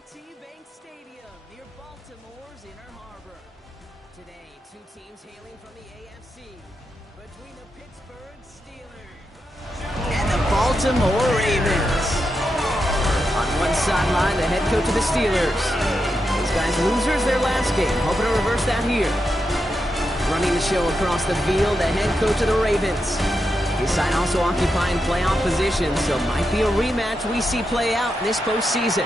Bank Stadium near Baltimore's Inner Harbor. Today, two teams hailing from the AFC between the Pittsburgh Steelers and the Baltimore Ravens. On one sideline, the head coach of the Steelers. Those guys losers their last game, hoping to reverse that here. Running the show across the field, the head coach of the Ravens. His side also occupying playoff position, so it might be a rematch we see play out in this postseason.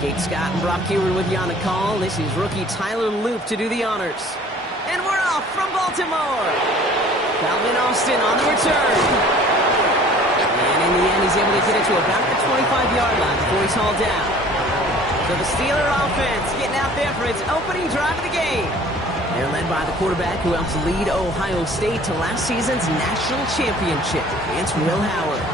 Kate Scott and Brock Heward with you on the call. This is rookie Tyler Loop to do the honors. And we're off from Baltimore. Calvin Austin on the return. And in the end, he's able to get it to about the 25-yard line before he's hauled down. So the Steeler offense getting out there for its opening drive of the game. They're led by the quarterback who helped lead Ohio State to last season's national championship. It's Will Howard.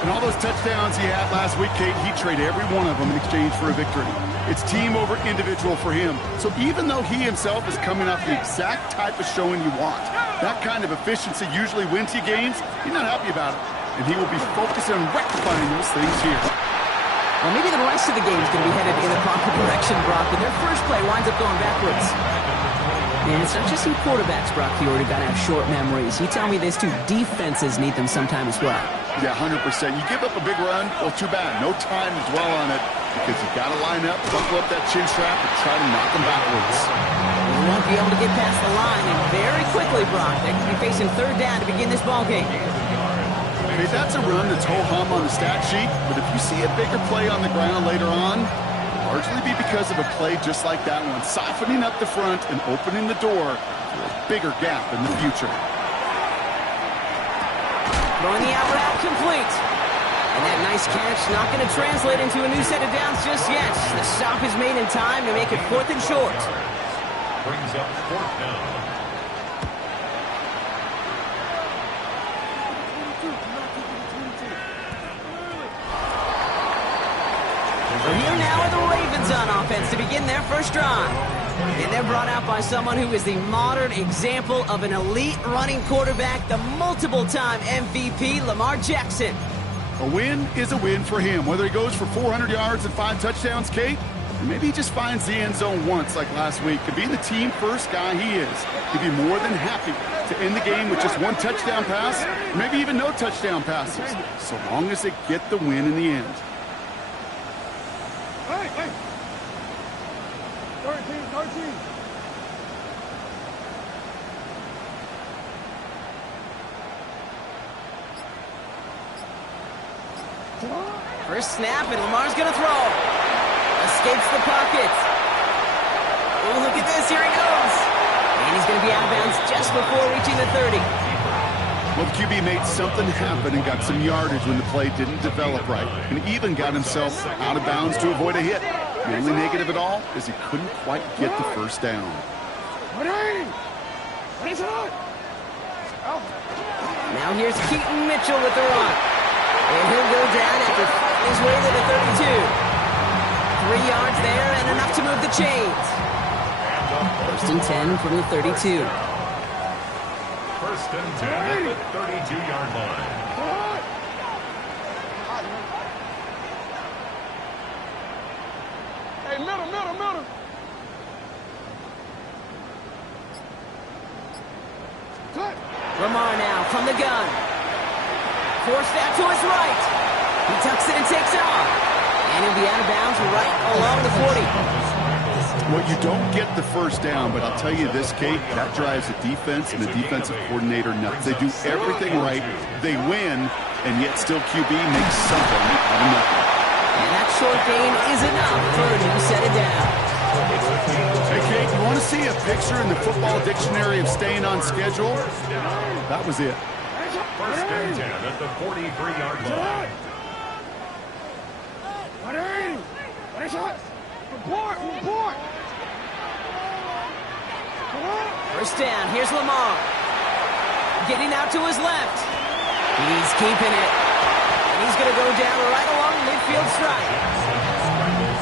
And all those touchdowns he had last week, Kate, he traded every one of them in exchange for a victory. It's team over individual for him. So even though he himself is coming off the exact type of showing you want, that kind of efficiency usually wins you games, you're not happy about it. And he will be focused on rectifying those things here. Well, maybe the rest of the game is going to be headed in the proper direction, Brock, but their first play winds up going backwards. And it's not just some quarterbacks, Brock, who got to have short memories. You tell me this too, defenses need them sometime as well. Yeah, 100%. You give up a big run, well, too bad. No time to dwell on it because you got to line up, buckle up that chin strap, and try to knock them backwards. You won't be able to get past the line, and very quickly, Brock, they could be facing third down to begin this ball game. Okay, that's a run that's ho-hum on the stat sheet, but if you see a bigger play on the ground later on, largely be because of a play just like that one, softening up the front and opening the door for a bigger gap in the future. Throwing the out route complete. And that nice catch not going to translate into a new set of downs just yet. The stop is made in time to make it 4th and short. Brings up 4th down. So here now are the Ravens on offense to begin their first drive. And they're brought out by someone who is the modern example of an elite running quarterback, the multiple-time MVP, Lamar Jackson. A win is a win for him, whether he goes for 400 yards and 5 touchdowns, Kate, or maybe he just finds the end zone once like last week. To be the team-first guy he is, he'd be more than happy to end the game with just 1 touchdown pass, or maybe even no touchdown passes, so long as they get the win in the end. Hey! 13. First snap, and Lamar's going to throw. Escapes the pocket. Oh, look at this. Here he goes. And he's going to be out of bounds just before reaching the 30. Well, the QB made something happen and got some yardage when the play didn't develop right, and even got himself out of bounds to avoid a hit. The only negative at all is he couldn't quite get the first down. Now here's Keaton Mitchell with the run. And he'll go down after fighting his way to the 32. 3 yards there and enough to move the chains. 1st and 10 from the 32. 1st and 10 at the 32-yard line. Hey, middle. Lamar now from the gun. Forced out to his right. He tucks it and takes off. And he'll be out of bounds right along the 40. Well, you don't get the first down, but I'll tell you this, Kate, that drives the defense and the defensive coordinator nuts. They do everything right. They win, and yet still QB makes something out of nothing. And that short gain is enough for a new set of downs. Hey, Kate, you want to see a picture in the football dictionary of staying on schedule? That was it. First and 10 at the 43-yard line. First down, here's Lamar. Getting out to his left. He's keeping it. And he's going to go down right along the midfield stripe.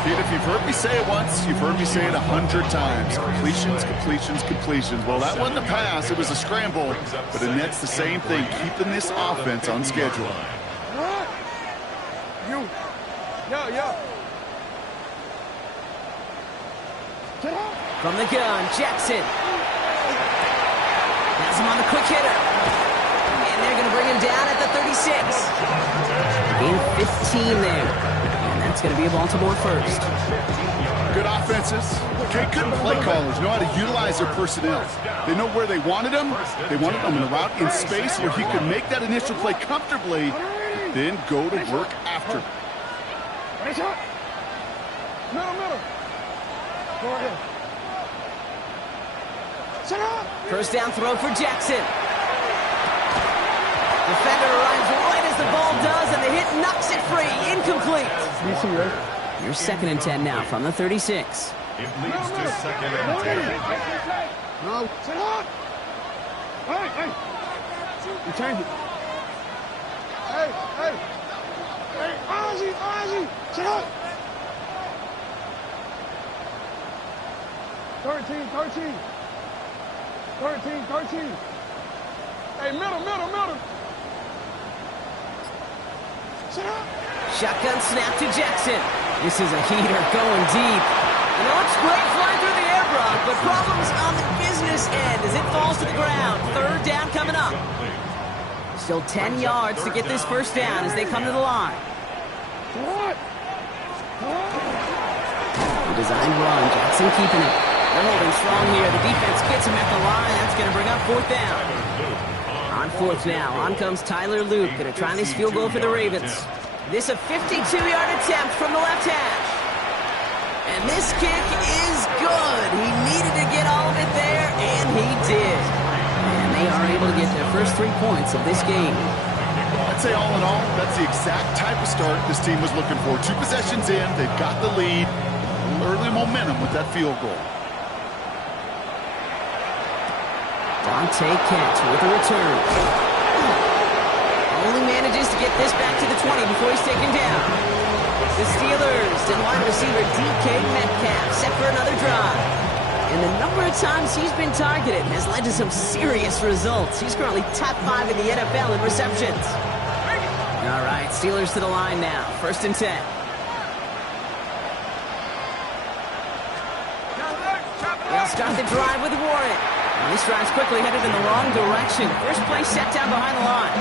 Kate, if you've heard me say it once, you've heard me say it 100 times. Completions, completions, completions. Well, that wasn't a pass. It was a scramble. But the net's the same thing, keeping this offense on schedule. From the gun, Jackson. Has him on the quick hitter. And they're going to bring him down at the 36. Gain 15 there. And that's going to be a Baltimore first. Good offenses. Okay, good play callers know how to utilize their personnel. They know where they wanted them. They wanted them in a route in space where he could make that initial play comfortably, then go to work after. Middle. Go ahead. First down throw for Jackson. Defender arrives right as the ball does, and the hit knocks it free. Incomplete. You're 2nd and 10 now from the 36. It leads to 2nd and 10. No. Hey. You change it. Hey. Ozzy. Sit up. 13. 13. Hey, middle. Sit up. Shotgun snap to Jackson. This is a heater going deep. And it looks great flying through the air, Brock, but problems on the business end as it falls to the ground. 3rd down coming up. Still 10 yards to get this first down as they come to the line. Design run. Jackson keeping it. They're holding strong here. The defense gets him at the line. That's going to bring up 4th down. On 4th now, on comes Tyler Luke. Going to try this field goal for the Ravens. This a 52-yard attempt from the left hash. And this kick is good. He needed to get all of it there, and he did. And they are able to get their first 3 points of this game. I'd say all in all, that's the exact type of start this team was looking for. 2 possessions in, they've got the lead. Early momentum with that field goal. Dante Kent with a return. Only manages to get this back to the 20 before he's taken down. The Steelers and wide receiver DK Metcalf set for another drive. And the number of times he's been targeted has led to some serious results. He's currently top 5 in the NFL in receptions. All right, Steelers to the line now. 1st and 10. They'll start the drive with Warren. And this drive's quickly headed in the wrong direction. First play set down behind the line.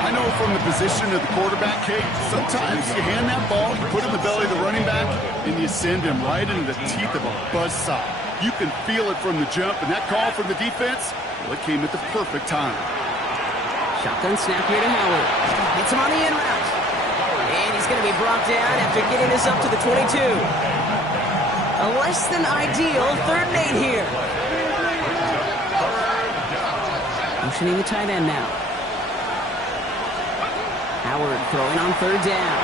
I know from the position of the quarterback, Kate, sometimes you hand that ball, you put it in the belly of the running back, and you send him right into the teeth of a buzzsaw. You can feel it from the jump, and that call from the defense, well, it came at the perfect time. Shotgun snap here to Howard. Hits him on the in route. And he's going to be brought down after getting this up to the 22. A less than ideal 3rd and 8 here. Motioning the tight end now. Howard throwing on 3rd down.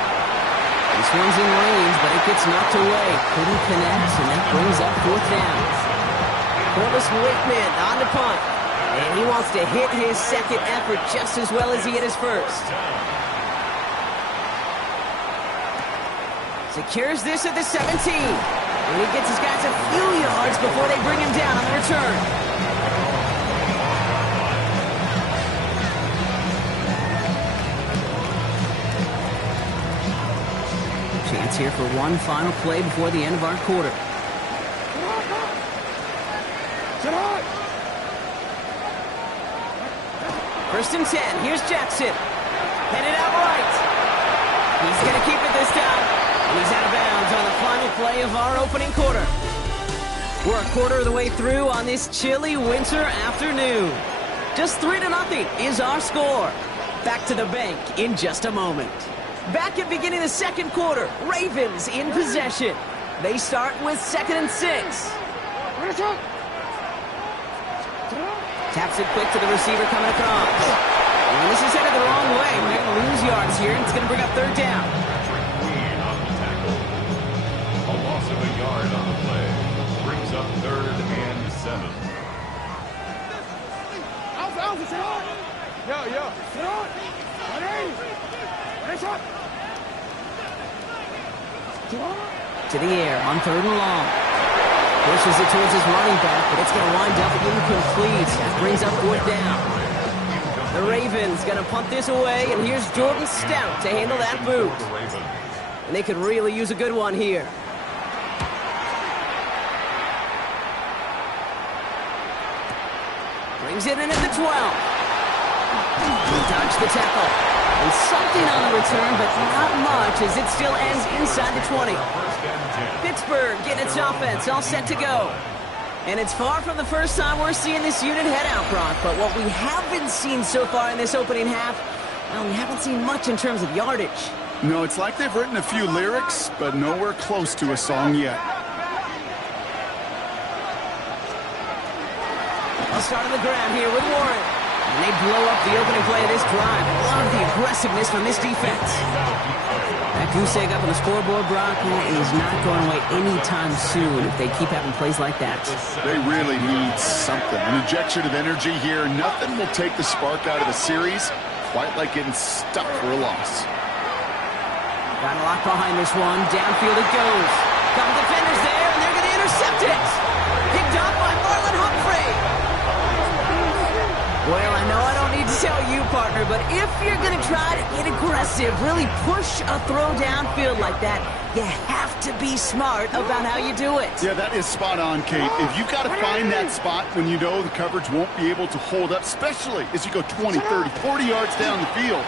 This one's in range, but it gets knocked away. Couldn't connect, and that brings up 4th down. Corliss Whitman on the punt. And he wants to hit his 2nd effort just as well as he hit his 1st. Secures this at the 17. And he gets his guys a few yards before they bring him down on the return. Chance here for one final play before the end of our quarter. First and 10. Here's Jackson. Headed out right. He's going to keep it this time. And he's out of bounds on the final play of our opening quarter. We're a quarter of the way through on this chilly winter afternoon. Just 3-0 is our score. Back to the bank in just a moment. Back at beginning the second quarter. Ravens in possession. They start with 2nd and 6. Taps it quick to the receiver coming across. And this is headed the wrong way. We're going to lose yards here, and it's going to bring up 3rd down. A loss of a yard on the play brings up 3rd and 7. To the air on 3rd and long. Pushes it towards his running back, but it's going to wind up incomplete. That brings up 4th down. The Ravens going to punt this away, and here's Jordan Stout to handle that boot. And they could really use a good one here. Brings it in at the 12. He dodged the tackle. And something on the return, but not much, as it still ends inside the 20. Pittsburgh getting its offense all set to go. And it's far from the first time we're seeing this unit head out, Brock. But what we haven't seen so far in this opening half, well, we haven't seen much in terms of yardage. No, it's like they've written a few lyrics, but nowhere close to a song yet. I'll start on the ground here with Warren. And they blow up the opening play of this drive. Love the aggressiveness from this defense. That goose egg up on the scoreboard, Brock, is not going away anytime soon if they keep having plays like that. They really need something. An injection of energy here. Nothing will take the spark out of the series, quite like getting stuck for a loss. Got a lock behind this one. Downfield it goes. Couple defenders there, and they're going to intercept it. Picked up by Marlon Humphrey. Well, I know I don't need to tell you, partner, but if you're going to try to get aggressive, really push a throw downfield like that, you have to be smart about how you do it. Yeah, that is spot on, Kate. If you've got to find that spot when you know the coverage won't be able to hold up, especially as you go 20, 30, 40 yards down the field.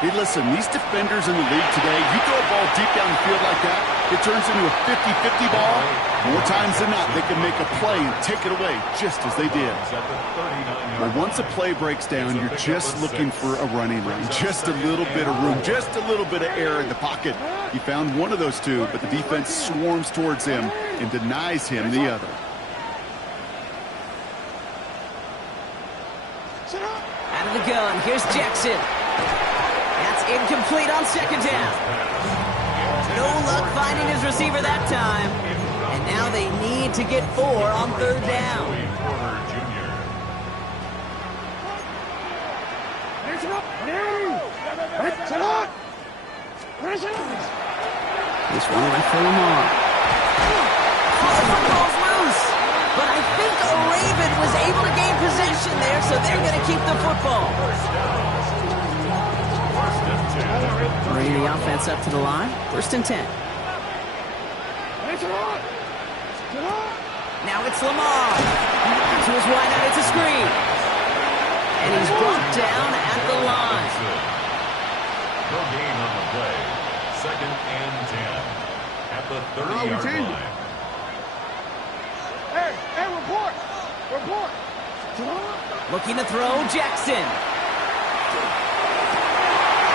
Hey, listen, these defenders in the league today, you throw a ball deep down the field like that, it turns into a 50-50 ball. More times than not, they can make a play and take it away just as they did. Well, once a play breaks down, you're just looking for a running lane, just a little bit of room, just a little bit of air in the pocket. He found one of those two, but the defense swarms towards him and denies him the other. Out of the gun, here's Jackson. That's incomplete on 2nd down. No luck finding his receiver that time. And now they need to get 4 on 3rd down. This one went for Lamar. Oh, the football's loose. But I think a Raven was able to gain possession there, so they're going to keep the football. Bring the offense up to the line. 1st and 10. Now it's Lamar. To his wide out, it's a screen. And he's brought down at the line. No gain on the play. 2nd and 10. At the 30-yard line. Hey, report. Looking to throw, Jackson.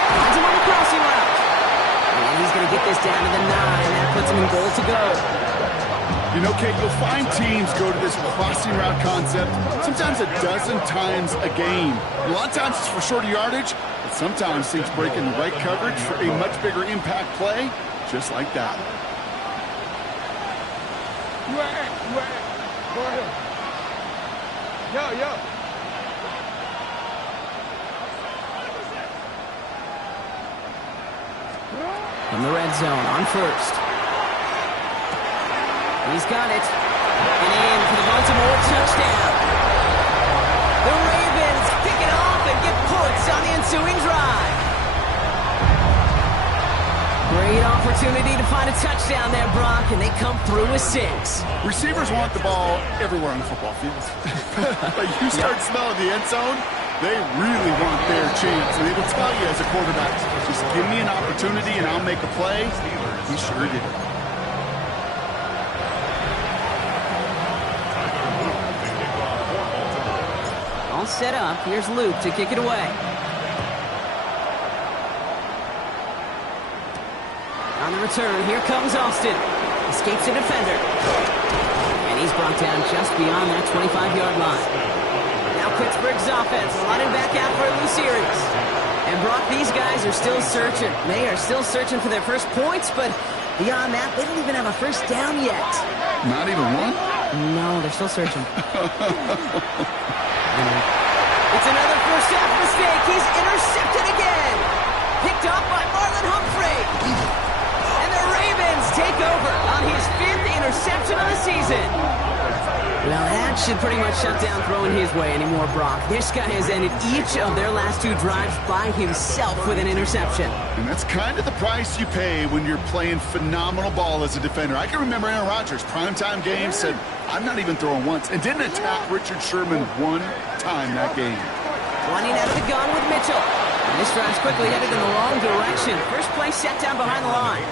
Finds him on the crossing route. And he's going to get this down to the 9. That puts him in goal to go. You know, Kate, you'll find teams go to this crossing route concept sometimes a dozen times a game. A lot of times it's for shorter yardage, but sometimes things break in the right coverage for a much bigger impact play, just like that. You at. Go ahead. Yo. From the red zone on 1st. He's got it. And in for the Baltimore touchdown. The Ravens pick it off and get points on the ensuing drive. Great opportunity to find a touchdown there, Brock, and they come through with 6. Receivers want the ball everywhere on the football field. But you start smelling the end zone, They really want their chance, and they will tell you as a quarterback, just give me an opportunity and I'll make a play. He sure did. All set up. Here's Luke to kick it away. On the return, here comes Austin. Escapes a defender. And he's brought down just beyond that 25-yard line. Now Pittsburgh's offense running back out for a new series. And Brock, these guys are still searching. They are still searching for their first points, but beyond that, they don't even have a first down yet. Not even one? No, they're still searching. It's another first half mistake. He's intercepted again. Picked off by Marlon Humphrey. And the Ravens take over on his 5th interception of the season. Well, that should pretty much shut down throwing his way anymore, Brock. This guy has ended each of their last 2 drives by himself with an interception. And that's kind of the price you pay when you're playing phenomenal ball as a defender. I can remember Aaron Rodgers, primetime game, said, I'm not even throwing once, and didn't attack Richard Sherman one time that game. Running out of the gun with Mitchell. And this drive's quickly headed in the wrong direction. First play set down behind the line.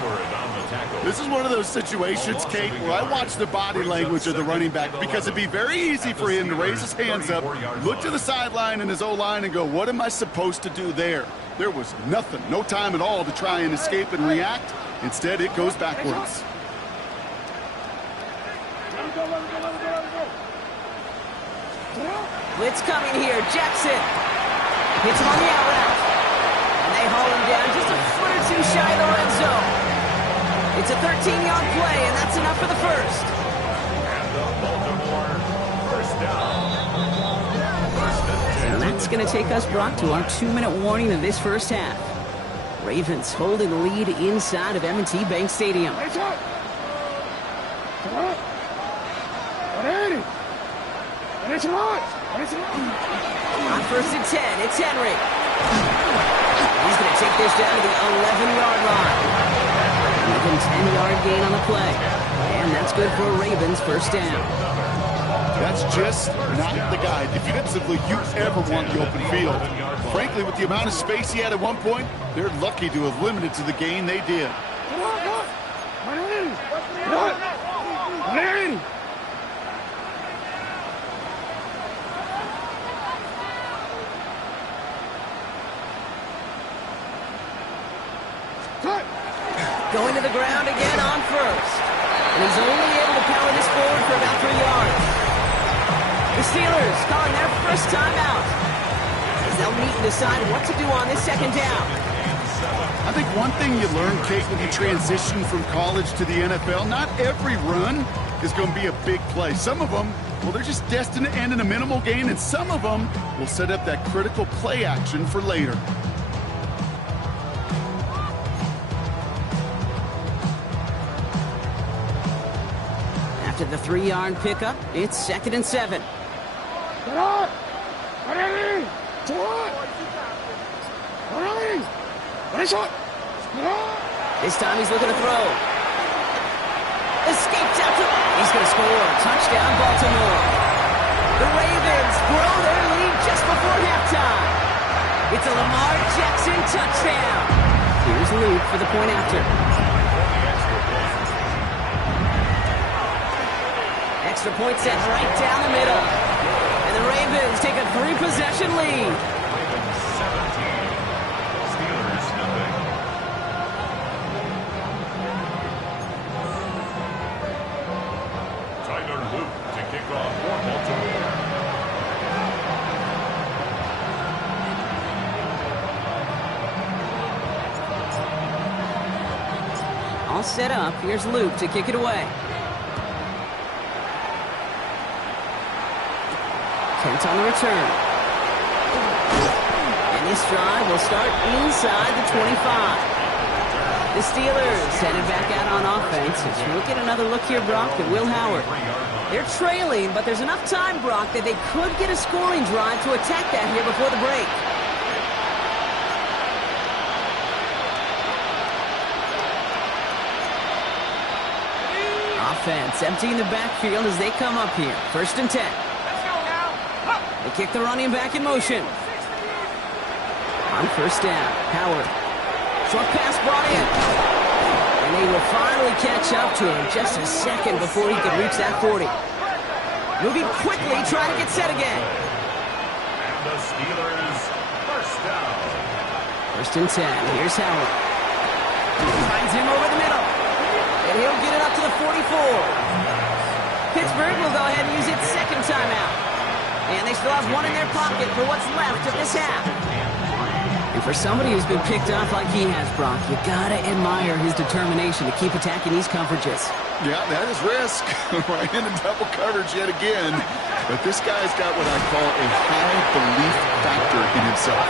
This is one of those situations, Kate, where I watch the body language of the running back because it'd be very easy for him to raise his hands up, look to the sideline and his O-line and go, what am I supposed to do there? There was nothing, no time at all to try and escape and react. Instead, it goes backwards. Blitz coming here. Jackson hits him on the out route. And they haul him down just a foot or 2 shy of the red zone. It's a 13-yard play, and that's enough for the first. And the Baltimore first down. And that's going to take us, Brock, to our 2-minute warning of this first half. Ravens holding the lead inside of M&T Bank Stadium. On first and 10, it's Henry. He's going to take this down to the 11-yard line. Even 10-yard gain on the play. And that's good for a Ravens first down. That's just not the guy defensively you ever want the open field. Frankly, with the amount of space he had at one point, they're lucky to have limited to the gain they did. Going to the ground again on first. And he's only able to power this forward for about 3 yards. The Steelers calling their first timeout as they'll meet and decide what to do on this second down. I think one thing you learn, Kate, when you transition from college to the NFL, not every run is going to be a big play. Some of them, well, they're just destined to end in a minimal gain, and some of them will set up that critical play action for later. After the 3-yard pickup, it's 2nd and 7. This time he's looking to throw. Escapes out to... He's going to score. Touchdown, Baltimore. The Ravens grow their lead just before halftime. It's a Lamar Jackson touchdown. Here's Luke for the point after. Extra point set right down the middle. And the Ravens take a 3-possession lead. Ravens 17. Steelers nothing. Tyler Luke to kick off for Baltimore. All set up. Here's Luke to kick it away. Kent on the return. And this drive will start inside the 25. The Steelers headed back out on offense. As we'll get another look here, Brock, at Will Howard. They're trailing, but there's enough time, Brock, that they could get a scoring drive to attack that here before the break. Offense emptying the backfield as they come up here. 1st and 10. They kick the running back in motion. On first down, Howard. Short pass brought in. And they will finally catch up to him just a second before he could reach that 40. Moving quickly, trying to get set again. And the Steelers first down. First and 10. Here's Howard. Finds him over the middle. And he'll get it up to the 44. Pittsburgh will go ahead and use its second timeout. And they still have one in their pocket for what's left of this half. And for somebody who's been picked off like he has, Brock, you gotta admire his determination to keep attacking these coverages. Yeah, that is risk. Right into double coverage yet again. But this guy's got what I call a high belief factor in himself.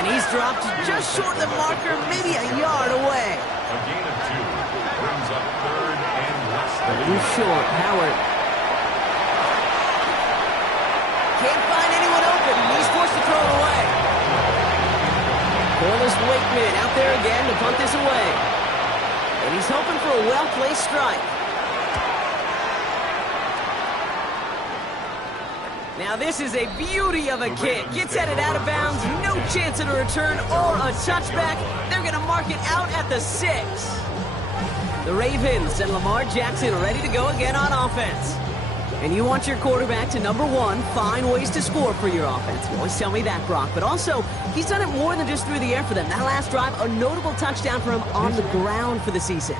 And he's dropped just short of the marker, maybe a yard away. A gain of 2 brings up third and less than Too short, Howard. Can't find anyone open. He's forced to throw it away. Corliss Wakeman out there again to punt this away. And he's hoping for a well-placed strike. Now this is a beauty of a kick. Gets headed out of bounds, no chance of a return or a touchback. They're going to mark it out at the 6. The Ravens and Lamar Jackson are ready to go again on offense. And you want your quarterback to, number one, find ways to score for your offense. You always tell me that, Brock. But also, he's done it more than just through the air for them. That last drive, a notable touchdown for him on the ground for the season.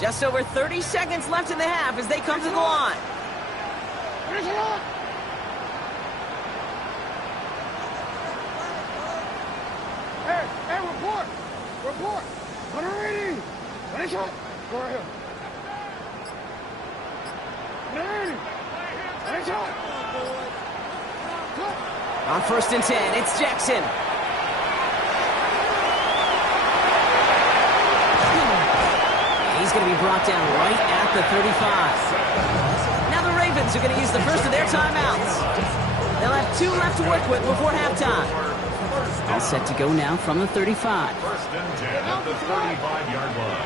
Just over 30 seconds left in the half as they come to the line. Hey, report! Report! 180! Finish up! Go ahead. 180! Finish up! On first and 10, it's Jackson. He's going to be brought down right at the 35. Now the Ravens are going to use the first of their timeouts. They'll have 2 left to work with before halftime. All set to go now from the 35. First and 10 at the 35-yard line.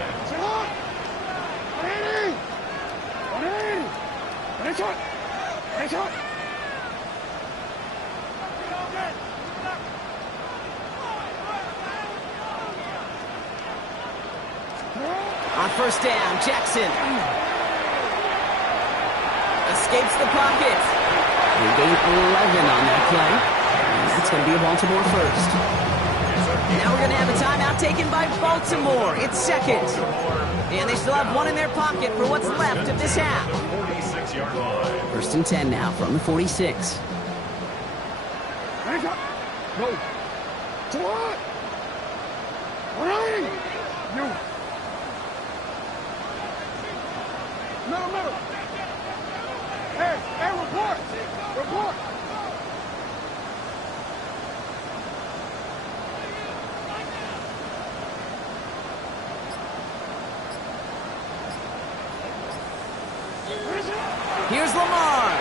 180! 180! Finish up! Finish up! On first down, Jackson escapes the pocket. They gain 11 on that play. And that's going to be a Baltimore first. Now we're going to have a timeout taken by Baltimore. It's second. And they still have one in their pocket for what's left of this half. 46-yard line. First and 10 now from the 46. Hands up! No! To what? 180! You! Middle! Hey, report! Report! Here's Lamar.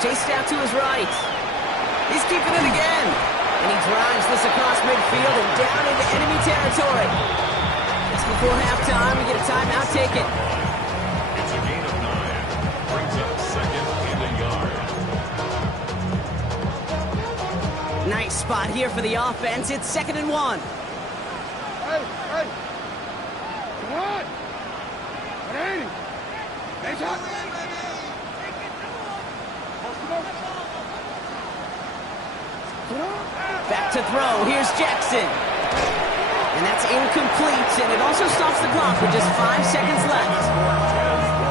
Chased out to his right. He's keeping it again. And he drives this across midfield and down into enemy territory. Just before halftime, we get a timeout taken. It's a gain of 9. Brings up second and a yard. Nice spot here for the offense. It's 2nd and 1. Hey! What? 180! Hands up! Back to throw. Here's Jackson. And that's incomplete, and it also stops the clock with just 5 seconds left.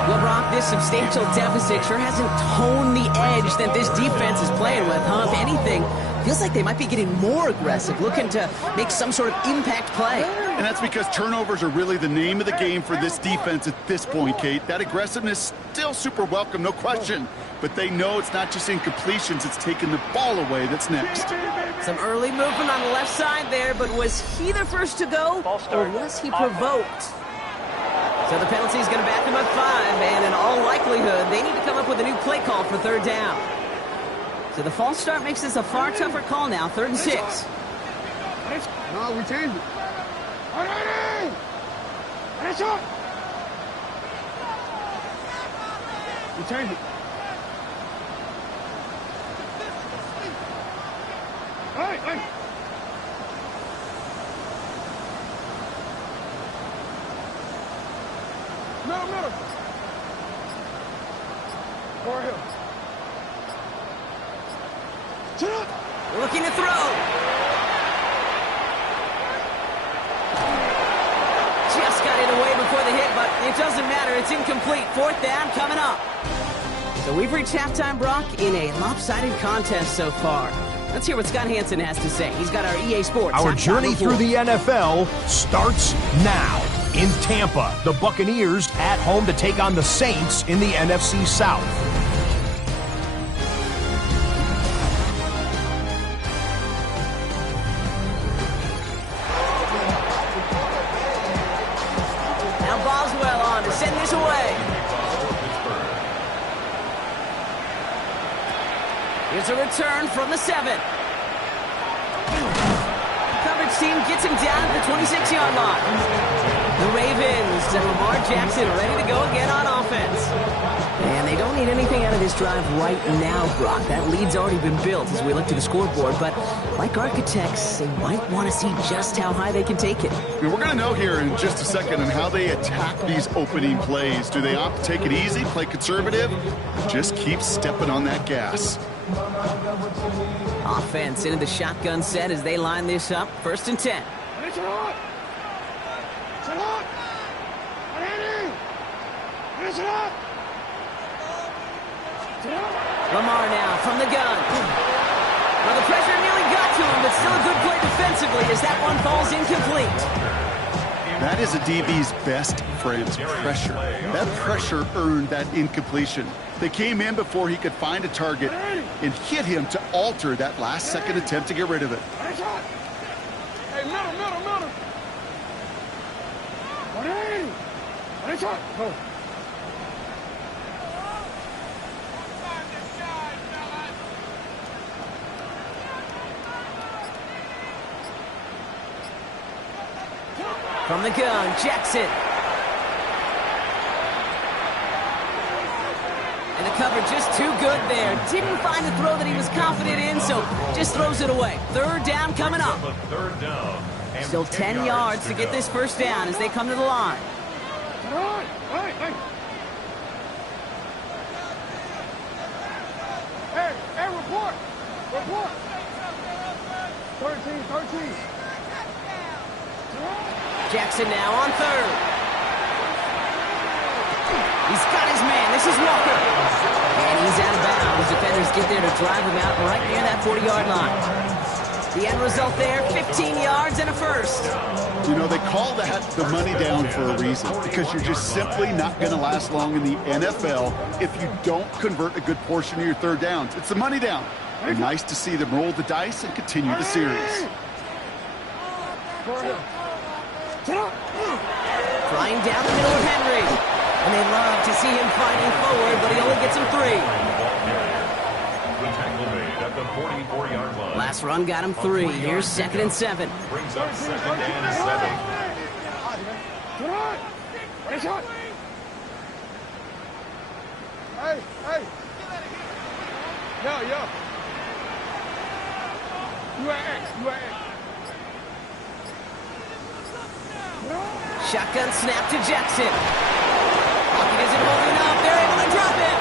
Well, Brock, this substantial deficit sure hasn't toned the edge that this defense is playing with, huh? If anything, feels like they might be getting more aggressive, looking to make some sort of impact play. And that's because turnovers are really the name of the game for this defense at this point, Kate. That aggressiveness still super welcome, no question. But they know it's not just incompletions, it's taking the ball away that's next. Some early movement on the left side there, but was he the first to go, or was he provoked? So the penalty is going to back him up 5, and in all likelihood, they need to come up with a new play call for 3rd down. So the false start makes this a far tougher call now, 3rd and 6. No, we changed it. 180! Hands up! We changed it. Hey! Over here. Sit up. Looking to throw. Just got it away before the hit, but it doesn't matter. It's incomplete. 4th down coming up. So we've reached halftime, Brock, in a lopsided contest so far. Let's hear what Scott Hansen has to say. He's got our EA Sports. Our journey through the NFL starts now. In Tampa, the Buccaneers at home to take on the Saints in the NFC South. Now Boswell on to send this away. Here's a return from the 7. Coverage team gets him down at the 26-yard line. The Ravens and Lamar Jackson ready to go again on offense. And they don't need anything out of this drive right now, Brock. That lead's already been built as we look to the scoreboard. But like architects, they might want to see just how high they can take it. We're going to know here in just a second on how they attack these opening plays. Do they opt to take it easy, play conservative, or just keep stepping on that gas? Offense into the shotgun set as they line this up. 1st and 10. Lamar now from the gun. Well, the pressure nearly got to him, but still a good play defensively as that one falls incomplete. That is a DB's best friend, pressure. That pressure earned that incompletion. They came in before he could find a target and hit him to alter that last-second attempt to get rid of it. Hey, middle. Go. From the gun, Jackson. And the cover just too good there. Didn't find the throw that he was confident in, so just throws it away. 3rd down coming up. Still 10 yards to get this 1st down as they come to the line. Hey, report. 13. Jackson now on 3rd. He's got his man. This is Walker. And he's out of bounds. Defenders get there to drive him out right near that 40-yard line. The end result there, 15 yards and a 1st. You know, they call that the money down for a reason, because you're just simply not going to last long in the NFL if you don't convert a good portion of your 3rd downs. It's the money down. And nice to see them roll the dice and continue the series. Flying down the middle of Henry. And they love to see him fighting forward, but he only gets him 3. Last run got him 3. Here's 2nd and 7. Brings up 2nd and 7. Hey. Yo. You at X. Shotgun snap to Jackson. Pocket isn't holding up. They're able to drop it.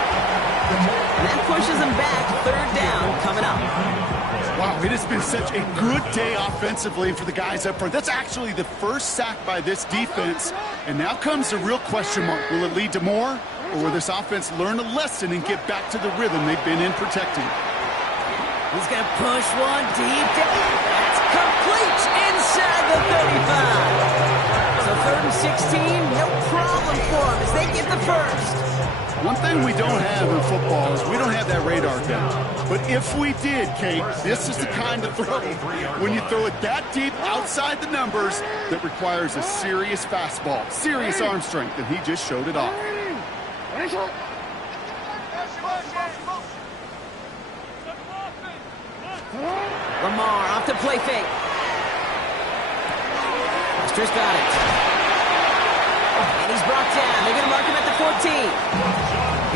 And that pushes them back. 3rd down coming up. Wow, it has been such a good day offensively for the guys up front. That's actually the 1st sack by this defense. And now comes the real question mark. Will it lead to more? Or will this offense learn a lesson and get back to the rhythm they've been in protecting? He's going to push one deep down. That's complete inside the 35. So 3rd and 16, no problem for them as they get the 1st. One thing we don't have in football is we don't have that radar gun. But if we did, Kate, this is the kind of throw, when you throw it that deep outside the numbers, that requires a serious fastball, serious arm strength, and he just showed it off. Lamar off the play fake. Buster's got it. And he's brought down. They're going to mark him at the 14.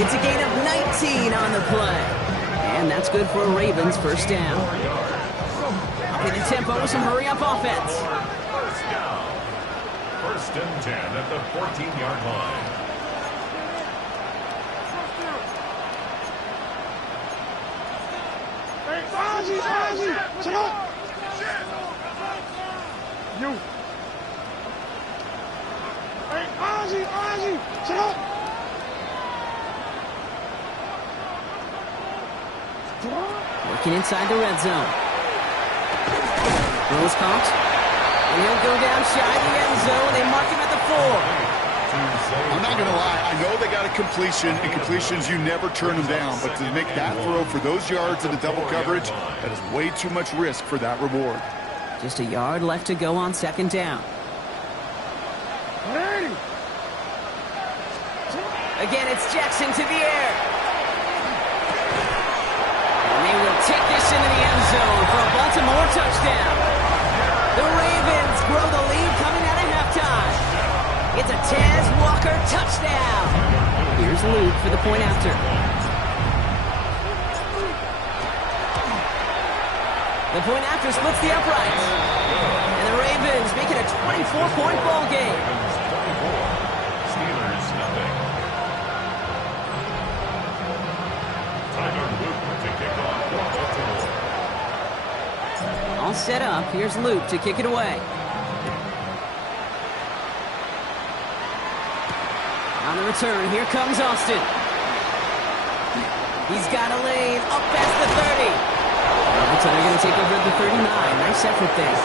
It's a gain of 19 on the play. And that's good for a Ravens 1st down. Upping the tempo with some hurry-up offense. 1st and 10 at the 14-yard line. Ozzy, sit up. You. Hey, Ozzy, sit up. Working inside the red zone. Throws caught. And he'll go down shy of the end zone. They mark him at the 4. I'm not going to lie. I know they got a completion, and completions, you never turn them down. But to make that throw for those yards in the double coverage, that is way too much risk for that reward. Just a yard left to go on second down. Again, it's Jackson to the air. And they will take this into the end zone for a Baltimore touchdown. The Ravens grow the lead coming out of halftime. It's a Tez Walker touchdown. Here's Luke for the point after. The point after splits the uprights. And the Ravens make it a 24-point ball game. Steelers nothing. Tyler Luke to kick off for Baltimore. All set up. Here's Luke to kick it away. On the return, here comes Austin. He's got a lane up past the 30. Looks like they're going to take over at the 39. Nice effort there.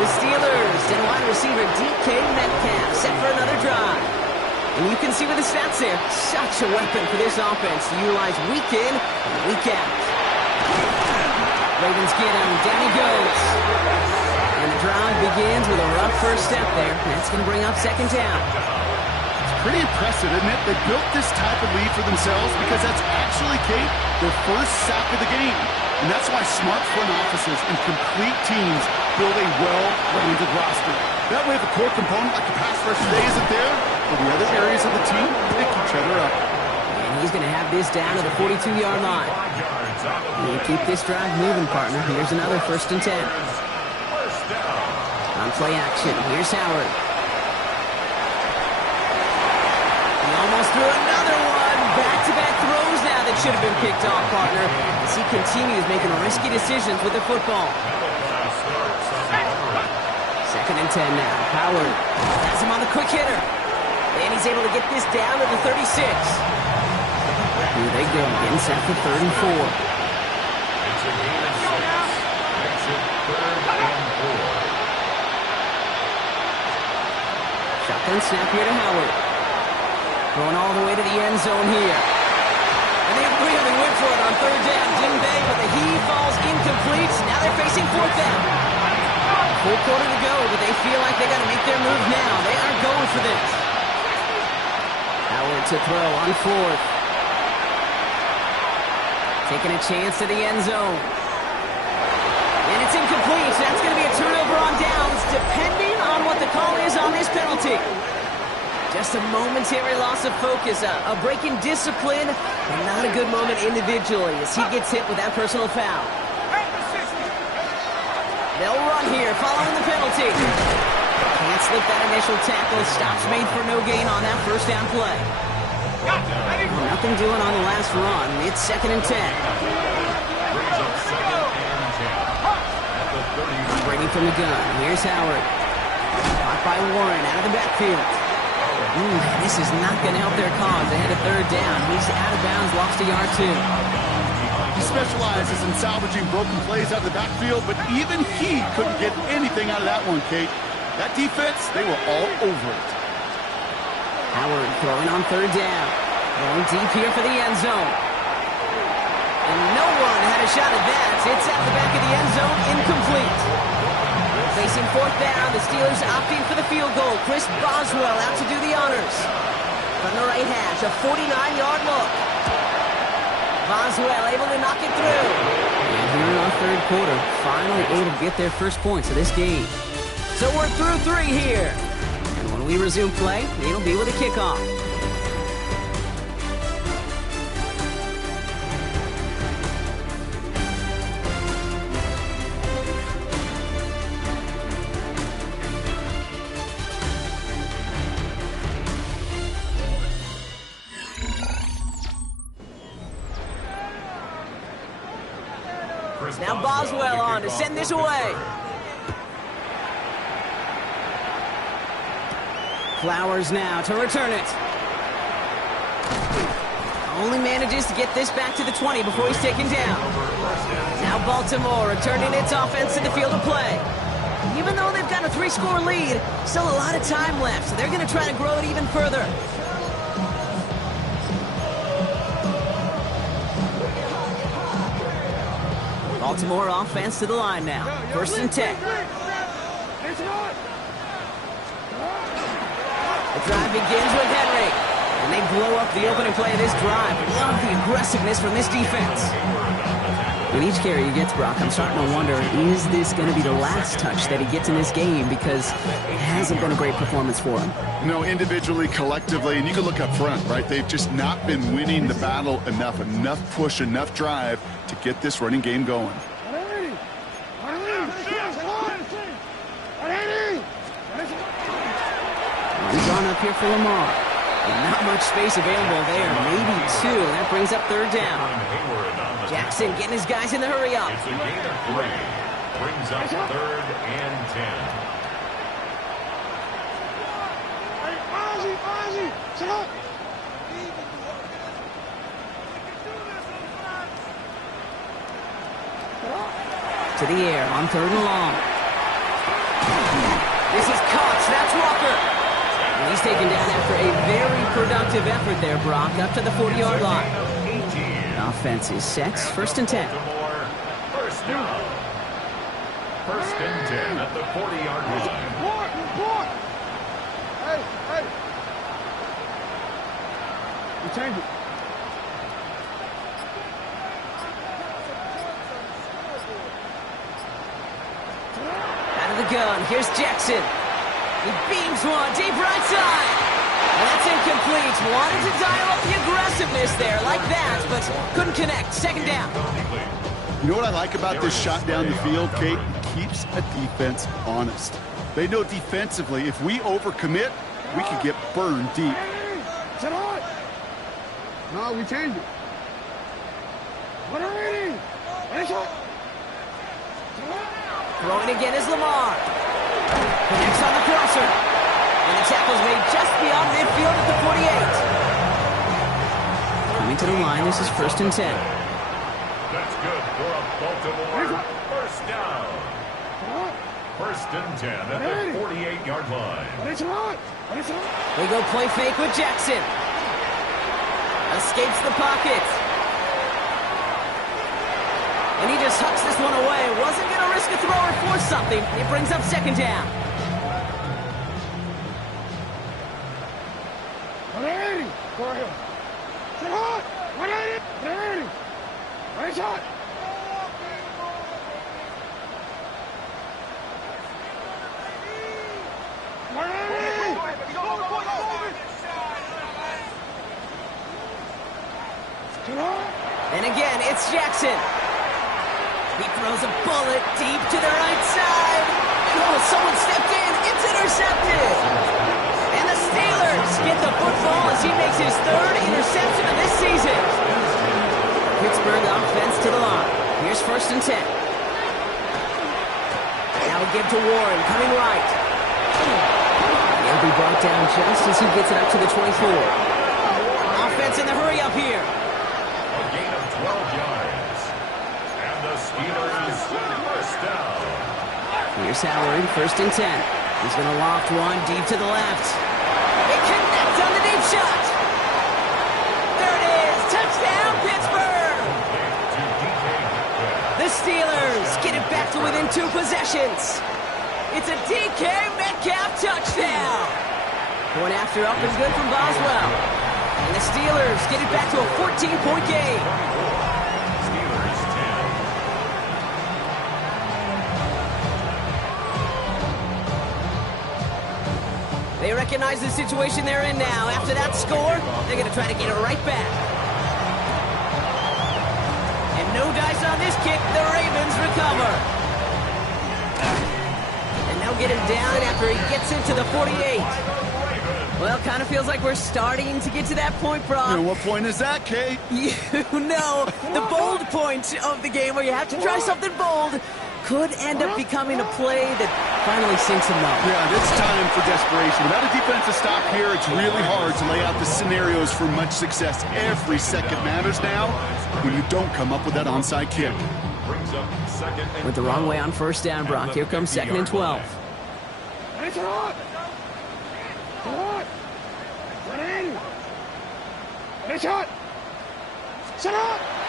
The Steelers and wide receiver DK Metcalf set for another drive. And you can see with the stats there, such a weapon for this offense to utilize week in and week out. Ravens get him. Down he goes. And the drive begins with a rough first step there. That's going to bring up second down. Pretty impressive, isn't it? They built this type of lead for themselves because that's actually, Kate, their first sack of the game. And that's why smart front offices and complete teams build a well-rounded roster. That way, if a core component like the pass rush today isn't there, well, the other areas of the team pick each other up. And he's going to have this down to the 42-yard line. You keep this drive moving, partner. Here's another 1st and 10. On play action, here's Howard. Almost threw another one. Back-to-back throws now that should have been picked off, partner, as he continues making risky decisions with the football. 2nd and 10 now. Howard has him on the quick hitter. And he's able to get this down to the 36. Here they go, getting set for 3rd and 4. It's a game of 6. Makes it 3rd and 4. Shotgun snap here to Howard. Going all the way to the end zone here. And they really went for it on 3rd down, didn't they? But the heave falls incomplete. Now they're facing 4th down. Full quarter to go, but they feel like they got to make their move now. They are going for this. Howard to throw on 4th. Taking a chance to the end zone. And it's incomplete. So that's going to be a turnover on downs, depending on what the call is on this penalty. Just a momentary loss of focus, a break in discipline, and not a good moment individually as he gets hit with that personal foul. They'll run here following the penalty. Can't slip that initial tackle. Stops made for no gain on that 1st down play. Nothing doing on the last run. It's 2nd and 10. Brings up 2nd and 10 at the 30. Brady from the gun. Here's Howard. Caught by Warren out of the backfield. This is not going to help their cause. They had a 3rd down. He's out of bounds, lost a yard too. He specializes in salvaging broken plays out of the backfield, but even he couldn't get anything out of that one, Kate. That defense, they were all over it. Howard throwing on 3rd down. Going deep here for the end zone. And no one had a shot at that. It's at the back of the end zone, incomplete. Facing 4th down, the Steelers opting for the field goal. Chris Boswell out to do the honors. From the right hash, a 49-yard look. Boswell able to knock it through. And here in our 3rd quarter, finally able to get their first points of this game. So we're through 3 here. And when we resume play, it'll be with a kickoff. Now Boswell on to send this away. Flowers now to return it. Only manages to get this back to the 20 before he's taken down. Now Baltimore returning its offense to the field of play. Even though they've got a 3-score lead, still a lot of time left, so they're going to try to grow it even further. Baltimore offense to the line now. 1st and 10. The drive begins with Henry. And they blow up the opening play of this drive. Love the aggressiveness from this defense. With each carry he gets, Brock, I'm starting to wonder, is this going to be the last touch that he gets in this game? Because it hasn't been a great performance for him. No, individually, collectively, and you can look up front, right? They've just not been winning the battle enough push, enough drive to get this running game going. He's on up here for Lamar. And not much space available there. Maybe 2. That brings up 3rd down. Jackson getting his guys in the hurry up. It's a gain of 3. Brings up 3rd and 10. To the air on 3rd and long. This is Cox. That's Walker. And he's taken down after a very productive effort there, Brock, up to the 40-yard line. Offense is set. 1st and 10. First down. 1st and 10 at the 40-yard line. Hey. You change it. Out of the gun. Here's Jackson. He beams one deep right side. And that's incomplete. Wanted to dial up the aggressiveness there like that, but couldn't connect. 2nd down. You know what I like about this shot down the field, Kate? It keeps a defense honest. They know defensively, if we overcommit, we could get burned deep. Sit on. No, we changed it. What are we? Throwing again is Lamar. Connects on the crosser. And the tackle's made just beyond midfield at the 48. Coming to the line, this is 1st and 10. That's good for a Baltimore 1st down. 1st and 10 at the 48-yard line. They go play fake with Jackson. Escapes the pocket. And he just hucks this one away. Wasn't going to risk a throw or force something. It brings up 2nd down. And again, it's Jackson. He throws a bullet deep to the right side. Oh, someone stepped in. It's intercepted. And the Steelers get the football as he makes his 3rd interception of this season. Pittsburgh offense to the line. Here's 1st and 10. Now we give to Warren, coming right. He'll be brought down just as he gets it up to the 24. Offense in the hurry up here. A gain of 12 yards. And the Steelers 1st down. Here's Howard, 1st and 10. He's going to loft one deep to the left. It connects on the deep shot. There it is. Touchdown, Pittsburgh. The Steelers get it back to within 2 possessions. It's a DK Metcalf touchdown. Going after up and good from Boswell. And the Steelers get it back to a 14-point game. Steelers 10. They recognize the situation they're in now. After that score, they're going to try to get it right back. And no dice on this kick. The Ravens recover. And they'll get him down after he gets into the 48. Well, kind of feels like we're starting to get to that point, Brock. And what point is that, Kate? You know, the bold point of the game where you have to try something bold could end up becoming a play that finally sinks him up. Yeah, it's time for desperation. Without a defensive stop here, it's really hard to lay out the scenarios for much success. Every second matters now when you don't come up with that onside kick. Went the wrong way on first down, Brock. Here comes 2nd and 12.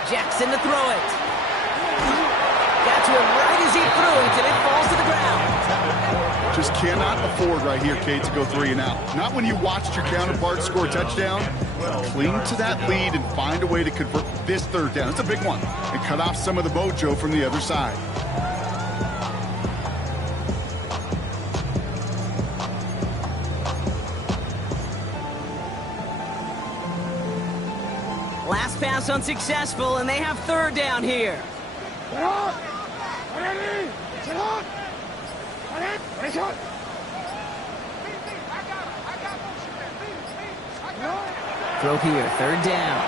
Jackson to throw it. Got to him right as he threw it, and it falls to the ground. Just cannot afford right here, Kate, to go 3 and out. Not when you watched your counterpart score a touchdown. Cling to that lead and find a way to convert this 3rd down. It's a big one. And cut off some of the mojo from the other side. Last pass unsuccessful, and they have 3rd down here. Throw here, 3rd down.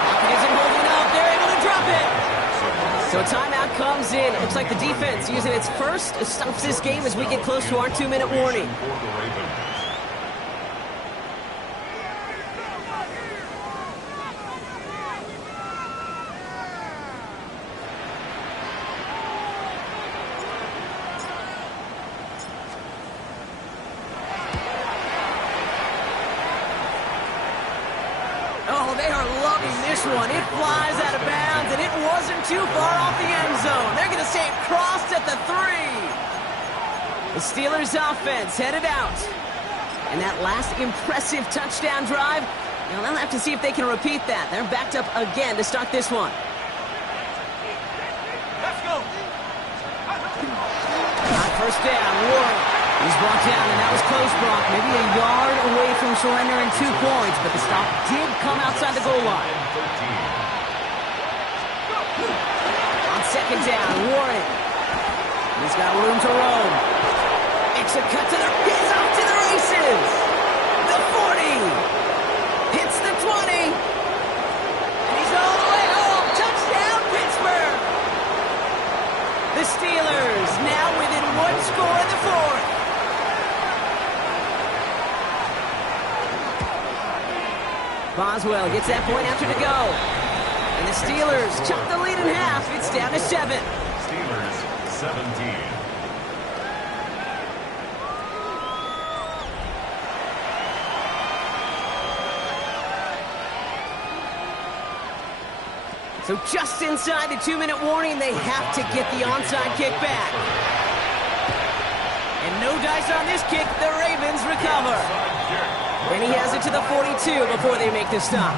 Pocket isn't holding up. They're able to drop it. So timeout comes in. It looks like the defense using its first stops this game as we get close to our 2-minute warning. Oh, they are loving this one. It flies out of bounds, and it wasn't too far off the end zone. They're going to say it crossed at the 3. The Steelers offense headed out. And that last impressive touchdown drive, now they'll have to see if they can repeat that. They're backed up again to start this one. Let's go. First down, Warren. He's brought down, and that was close, Brock. Maybe a yard away from surrendering 2 points, but the stop did come outside the goal line. On 2nd down, Warren. He's got room to roam. Makes a cut to the... He's off to the races! The 40! Hits the 20! And he's all the way home! Touchdown, Pittsburgh! The Steelers now within 1 score in the 4th. Boswell gets that point after to go. And the Steelers chop the lead in half. It's down to 7. Steelers 17. So just inside the 2-minute warning, they have to get the onside kick back. And no dice on this kick. The Ravens recover. And he has it to the 42 before they make the stop.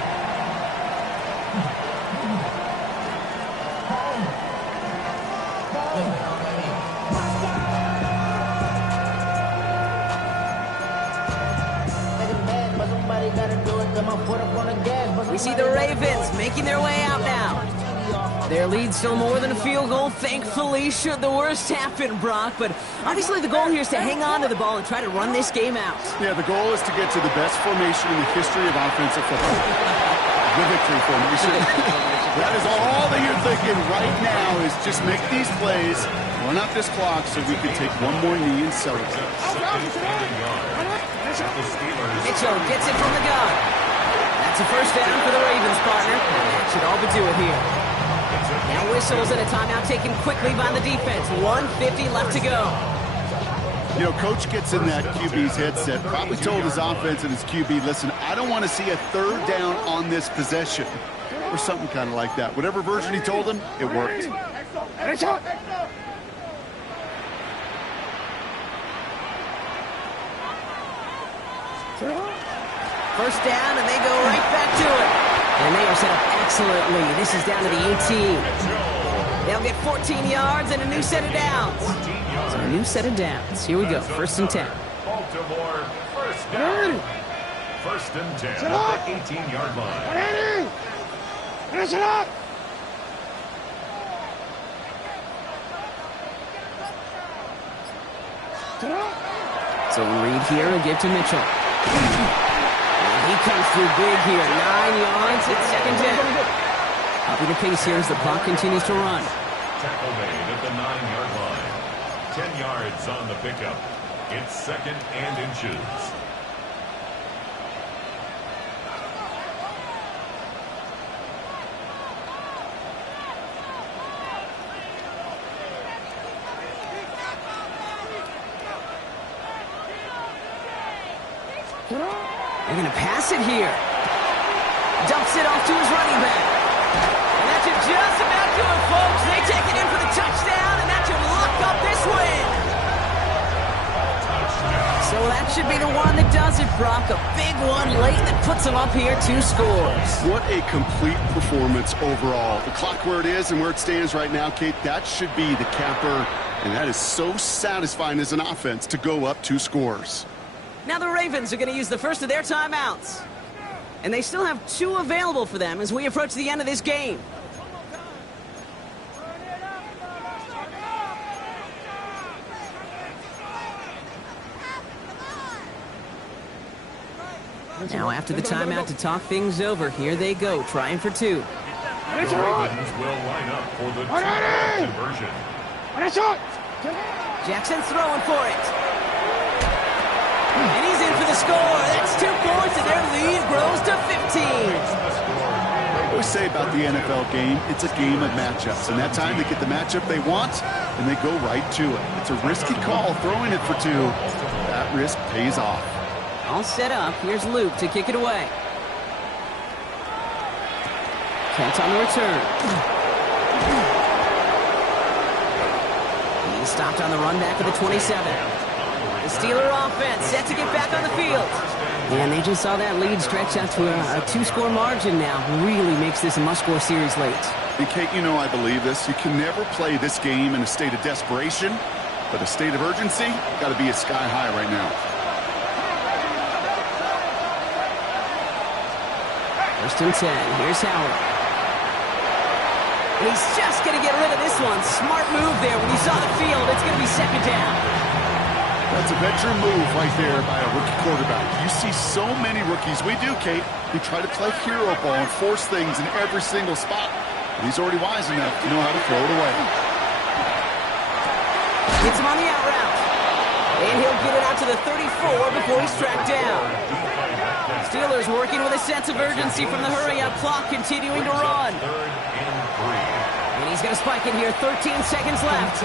We see the Ravens making their way out now. Their lead still more than a field goal, thankfully, should the worst happen, Brock. But obviously the goal here is to hang on to the ball and try to run this game out. Yeah, the goal is to get to the best formation in the history of offensive football. The victory formation. That is all that you're thinking right now is just make these plays, run out this clock so we can take one more knee and celebrate. Mitchell gets it from the gun. That's a first down for the Ravens, partner. That should all but do it here. Now whistles and a timeout taken quickly by the defense. 1:50 left to go. You know, Coach gets in that QB's headset, probably told his offense and his QB, listen, I don't want to see a 3rd down on this possession. Or something kind of like that. Whatever version he told him, it worked. First down, and they go right back to it. And they are set up excellently. This is down to the 18. They'll get 14 yards and a new set of downs. So a new set of downs. Here we go, 1st and 10. Baltimore, first down. 1st and 10 at the 18-yard line. Finish it up! So read here and give to Mitchell. And he comes through big here. 9 yards. It's second down. Upping the pace here as the clock continues to run. Tackle made at the 9-yard line. 10 yards on the pickup. It's second and inches. They're going to pass it here. Dumps it off to his running back. And that should just about do it, folks. They take it in for the touchdown, and that should lock up this win. So that should be the one that does it, Brock. A big one late that puts them up here 2 scores. What a complete performance overall. The clock where it is and where it stands right now, Kate, that should be the capper. And that is so satisfying as an offense to go up 2 scores. Now the Ravens are going to use the first of their timeouts. And they still have 2 available for them as we approach the end of this game. Now after the timeout to talk things over, here they go, trying for 2. The Ravens will line up for the 2-point conversion. Jackson throwing for it. And he's in for the score. That's 2 points, and their lead grows to 15. I always say about the NFL game, it's a game of matchups. And that time they get the matchup they want, and they go right to it. It's a risky call throwing it for 2. That risk pays off. All set up. Here's Luke to kick it away. Kent on the return. He's stopped on the run back of the 27. The Steeler offense set to get back on the field. And they just saw that lead stretch out to a 2-score margin now. Really makes this a must-score series late. And Kate, you know I believe this. You can never play this game in a state of desperation, but a state of urgency got to be sky high right now. First and 10. Here's Howard. He's just going to get rid of this one. Smart move there. When you saw the field, it's going to be second down. That's a veteran move right there by a rookie quarterback. You see so many rookies, we do, Kate, who try to play hero ball and force things in every single spot. But he's already wise enough to know how to throw it away. Gets him on the out route. And he'll get it out to the 34 before he's tracked down. Steelers working with a sense of urgency from the hurry-up clock, continuing to run. And he's going to spike it here, 13 seconds left.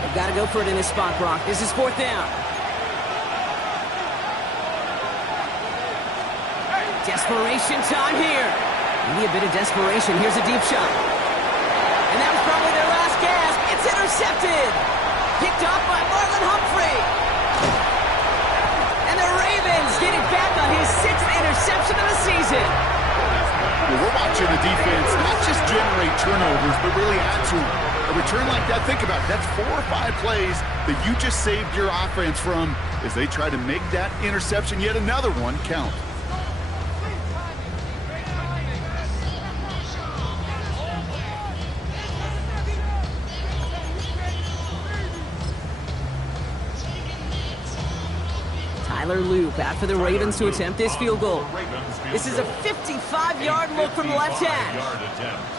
They've got to go for it in this spot, Brock. This is 4th down. Desperation time here. Maybe a bit of desperation. Here's a deep shot. And that was probably their last gasp. It's intercepted. Picked off by Marlon Humphrey. And the Ravens get it back on his 6th interception of the season. Well, we're watching the defense not just generate turnovers, but really add to them. A return like that, think about it. That's 4 or 5 plays that you just saved your offense from as they try to make that interception, yet another one, count. Tyler Loop out for the Ravens to attempt this field goal. This is a 55-yard look from the left hash.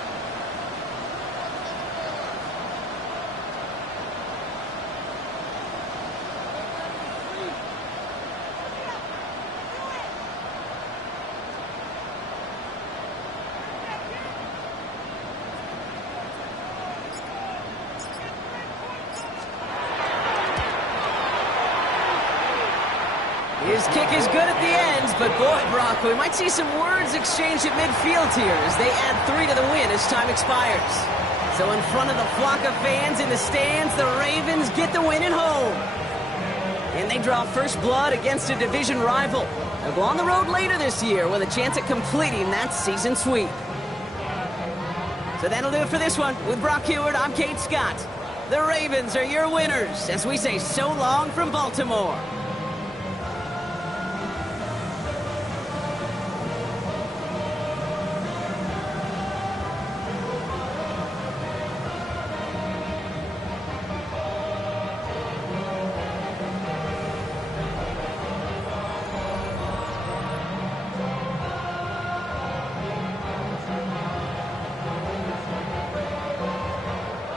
His kick is good at the ends, but boy, Brock, we might see some words exchanged at midfield here as they add 3 to the win as time expires. So in front of the flock of fans in the stands, the Ravens get the win at home. And they draw first blood against a division rival. They'll go on the road later this year with a chance at completing that season sweep. So that'll do it for this one. With Brock Heward, I'm Kate Scott. The Ravens are your winners as we say so long from Baltimore.